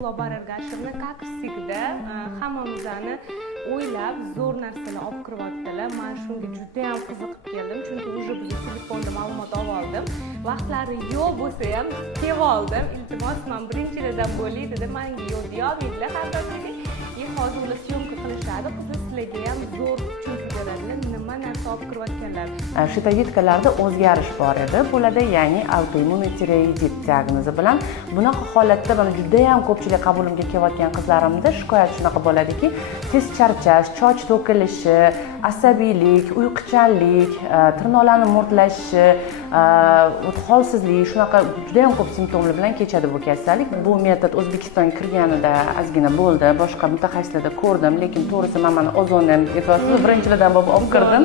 Global ergashimni как всегда hammamizni o'ylab zo'r narsalar olib kiryaptilar. Men shunga juda ham qiziqib keldim, chunki уже biz telefonda ma'lumot oldim. Vaqtlari yo'q bo'lsa ham kelib oldim. Iltimos, men birinchilardan bo'ling dedim. Menga yo'q deyolmaydilar har doimgidek. Hozir ular syomka qilishadi. Qizlar sizlarga ham zo'r tushuntirib beradilar, nima narsa olib kiryaptilar. Shitagitkalarda o'zgarish bor edi. Bularda ya'ni autoimmun tiroidit diagnozi bilan bunaqa holatda mana juda ham ko'pchilik qabulimga kelayotgan qizlarimda shikoyat shunaqa bo'ladiki, tez charchash, soch to'kilishi, asabiylik, uyquchanlik, tirnoqlarni mo'rtlashishi, holsizlik, shunaqa juda ham ko'p simptomlar bilan kechadi bu kasallik. Bu metod O'zbekistonga kirganida ozgina bo'ldi, boshqa mutaxassislarda ko'rdim, lekin to'g'risi men mana Ozondan birinchilardan bo'lib olib kirdim.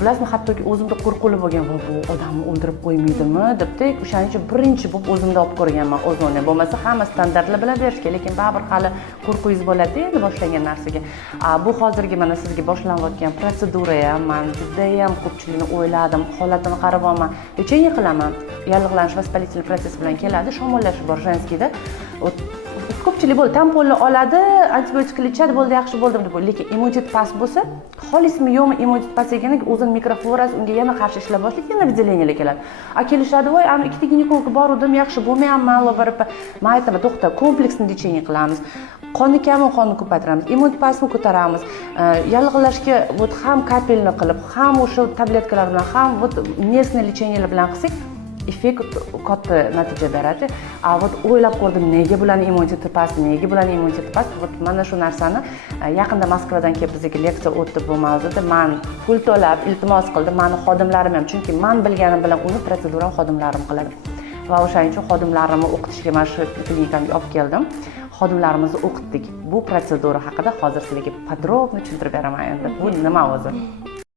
Bilasizmi, hattoki o'zimda qo'rquvli bo'lgan, bu odamni o'ldirib qo'ymaydimi debdi. O'shaning uchun birinchi bo'lib o'zimda olib ko'rganman Ozonni. Bo'lmasa hamma standartlar bilan berishgan, lekin baribir hali qo'rquvingiz bo'ladi endi boshlangan narsaga. Bu hozirgi mana sizga boshlanayotgan protsedura ham men juda ham ko'pchilikni o'yladim, holatini qarayapman. Lecheniya qilaman. Yallig'lanish vоспалительный protsess bilan keladi, shamollashi bor женскийda. Ko'pchilik bo'ldi, tamponni oladi, antibiotiklar ichadi, bo'ldi, yaxshi bo'ldim deb o'ylaydi. Lekin immunitet past bo'lsa, xolismi yo'qmi immunitet past ekanligi o'zini mikroflorasi unga yana qarshi ishlab boshlaydi, yana vyuzdaleniyalar keladi. Kelishadi, voy, ana ikkita ginekologga bordim, yaxshi bo'lmayapman, lobarib. Men aytaman, to'xta, kompleksni lecheniya qilamiz. Qonni kammi, qonni ko'paytiramiz, immunitet pastni ko'taramiz. Yallig'lashga ham kapelni qilib, ham o'sha tabletkalar bilan, ham местный lecheniyalar bilan qilsak, effekt katta natija beradi. O'ylab ko'rdim, nega bularning immuniteti past, nega bularning immuniteti past. Mana shu narsani yaqinda Moskvadan kelib bizga leksiya o'tdi bu mavzuda. Men pul to'lab iltimos qildim, meni xodimlarim ham, chunki men bilganim bilan uni protsedura xodimlarim qiladi. Va o'shaning uchun xodimlarimni o'qitishga mana shu klinikamga olib keldim. Xodimlarimizni o'qitdik. Bu protsedura haqida hozir sizlarga podrobno tushuntirib beraman endi. Bu nima o'zi?